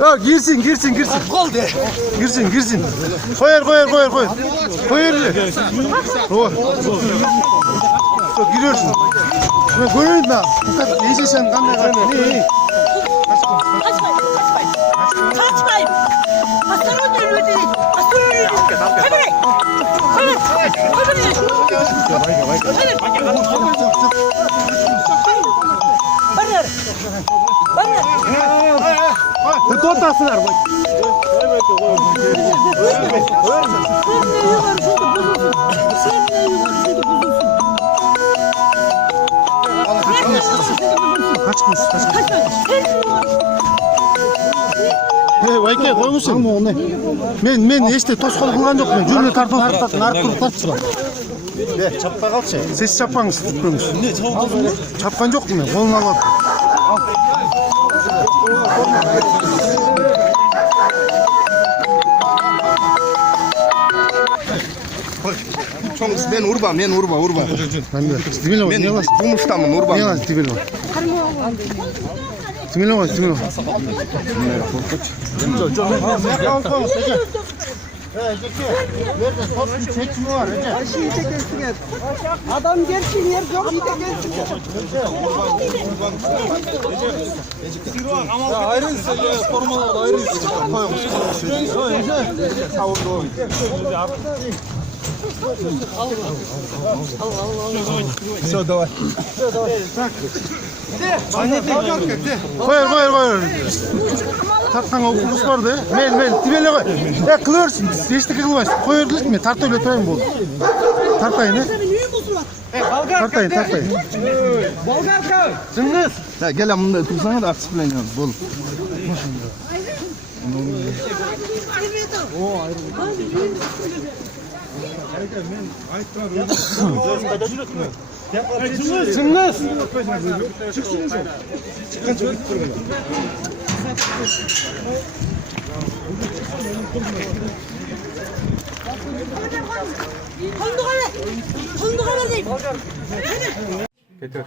Ya girsin. Oldu. Girsin. Koyar. Koyar. Giriyorsun. Görüyorsun da. Fakat iyice sen kamera ne? Kaçmayın. Aslanın ölüyor değil. Aslanın ölüyor. Tutasınlar bak. Kaçmış. Vayke koymuşsun. Ama onu. Men işte toskol kılgan yok men. Jürle tartın arıp tartışma. Çappa kalçı. Siz çappanız tutmuş. Ne çappan yok mu? Koluna al. Men urba. Ben Jumuştamın urba. Adam gelsin yer yok. İyi de gelsin. Ayrıysa formalarda ayrıysa koymuş. Все, давай. Koyar. Tartkan okumuş vardı. Men tibele koy. Ya kılıyorsun. Geçti kılmaz. Koyar değil mi? Tartı öyle turayım bu. Tartayın ne? Tartayın. Bolgar kal. Cıngız. Ya gel lan bunda tursana da artist plan bol. Cıngız. Konduğa ver deyim. Getir.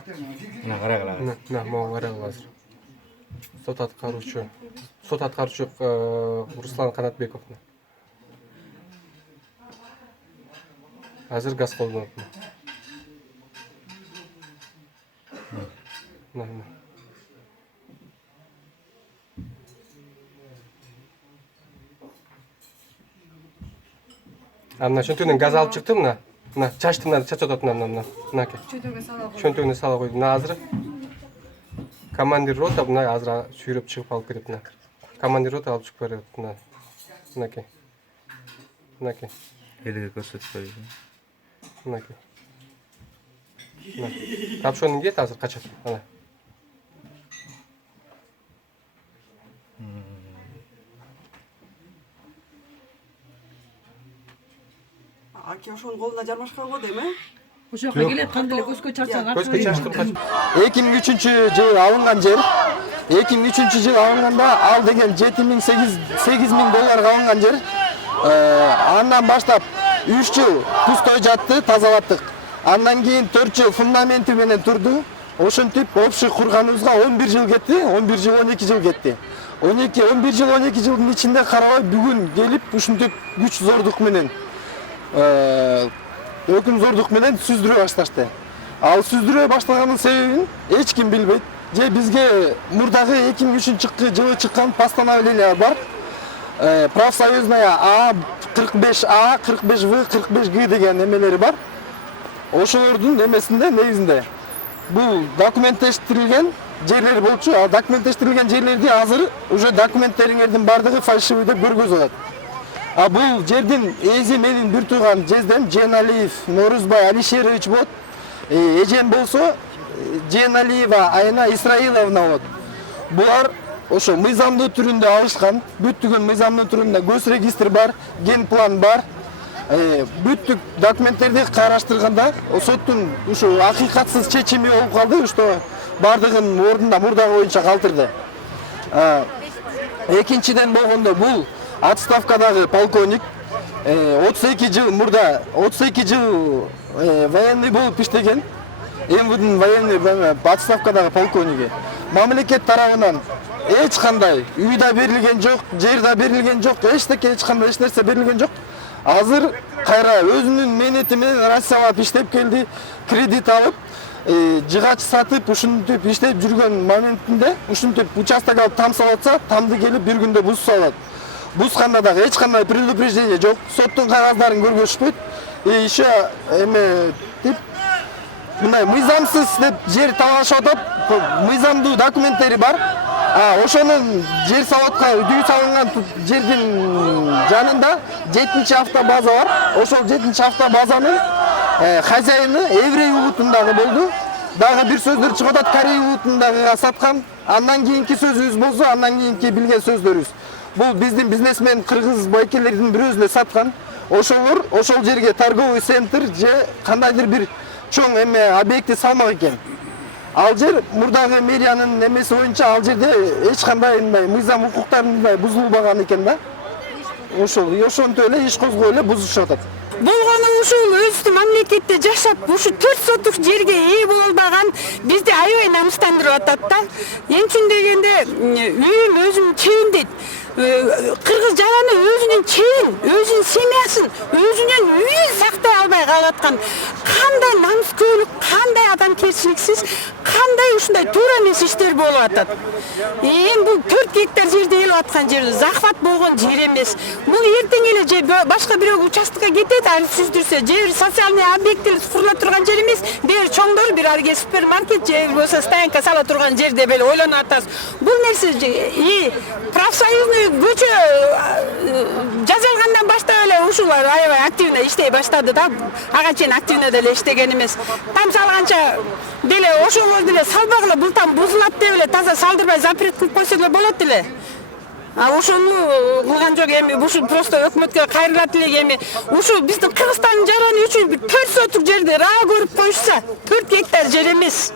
Сот аткаруучу Руслан Канатбеков. Азыр газ колдонот. Анна шөнтөгүнөн газ алып чыктым мына. Мына чачтым мына чачатат мына. Мынаке. Шөнтөгүнө сала койдум. Мына азыр командир рота мына азыр сүйрөп чыгып алып кетет мына. Командир рота алып чыгып берет мына. Мынаке. Элге көрсөтпөй. Мынаке. Капшонун кет азыр качат. Ана. Akke ошонун колуна жармашкан го дейм, Ошо келет кандай эле көзгө чарчаң. Көзгө чачтым качып. 2003-жылы алынган жер. 2003-жылы алынганда ал деген $7,000-8,000 алынган жер. Андан баштап 3 жыл пустой жатты, тазалаттык. Андан кийин 4 жыл фундаменти менен турду. Ошентип общий курганыбызга 11 жыл кетти, 11 жыл 12 жыл кетти. 11 жыл 12 жылдын ичинде карабай бүгүн келип ушинтип күч зордук менен өкүм менен сүздүрө башташты. Ал сүздүрө баштаганын себебин эч ким билбейт. Же бизге мурдагы 2003-жылы чыккан постановление бар. Профсоюзная А45А, 45В, 45Г деген эмелери бар. Ошолордун эмесинде негизинде бул документтештирилген жерлер болчу. Ал документтештирилген жерлерди азыр уже документтериңердин бардыгы фальшивый деп көргөзүп атат. Бул жердин эзи менин бир тууган жездем Жeenалиев Норузбай Алишерович болот. Эжем болсо Жeenалиева Айна Исраиловна болот. Булар ошо мыйзамдуу түрүндө алышкан. Бүттүгүн мыйзамдуу түрүндө көз регистр бар, ген план бар. Бүттүк документтерди караштырганда соттун ушу акыйкатсыз чечими болуп калды, что бардыгын ордунда мурдагы боюнча калтырды. Экинчиден болгондо бул отставкадагы полковник 32 жыл мурда 32 жыл военный болуп иштеген. МВДнын военный отставкадагы полковниги. Мамлекет тарабынан эч кандай үй да берилген жок, жер да берилген жок, эч кандай эч нерсе берилген жок. Азыр кайра өзүнүн мээнети менен Россиялап иштеп келди, кредит алып, жыгач сатып, ушинтип иштеп жүргөн моментинде ушинтип участок алып там салатса, тамды келип бир күндө бузуп салат. Бузганда дагы эч кандай предупреждение жок, соттун кагаздарын көргөзбөйт. Еще эме тип мындай мыйзамсыз деп жер талашып атат, мыйзамдуу документтери бар. Ошонун жер салаткан, үй салынган жердин жанында 7-чи автобаза бар. Ошол 7-чи автобазанын хозяйыны еврей улутундагы болду. Дагы бир сөздөр чыгып атат, корей улутундагыга саткан. Андан кийинки сөзүбүз болсо, андан кийинки билген сөздөрүбүз. Бул биздин бизнесмен кыргыз байкелердин бирөөсүнө саткан. Ошолор ошол жерге торговый центр же кандайдыр бир чоң эме объекти салмак экен. Ал жер мурдагы мэриянын немеси боюнча ал жерде эч кандай мындай мыйзам укуктарындай бузулбаган экен да. Ошонтип эле иш козгой эле бузушуп атат. Болгону ушул өзүбүздүн мамлекетте жашап, ушу 4 сотук жерге ээ боло албаган бизди аябай намыстандырып атат да. Энчин дегенде үйүм өзүм чейин дейт. Кыргыз жараны өзүнүн чейин, өзүнүн семьясын, өзүнүн үйүн сактай албай калаткан кандай намыскөөлүк, кандай адамкерчиликсиз, кандай ушундай туура эмес иштер болуп атат. Эми бул 4 гектар жерде элеп аткан жер захват болгон жер эмес. Бул эртең эле же башка бирөө участкага кетет, али сүздүрсө, же социальный объекттер курула турган жер эмес, бир чоңдор бир арге супермаркет же болсо стоянка сала турган жер деп эле ойлонуп атасыз. Бул нерсе профсоюзный көчө жазылгандан баштап эле ушулар аябай активно иштей баштады да. Ага чейин активно деле иштеген эмес. Там салганча деле ошолор деле салбагыла бул там бузулат деп эле таза салдырбай запрет кылып койсо деле болот эле. Ошону кылган жок. Эми ушу просто өкмөткө кайрылат элек. Эми ушу биздин Кыргызстандын жараны үчүн 4 сотук жерди ра көрүп коюшса, 4 гектар жер эмес.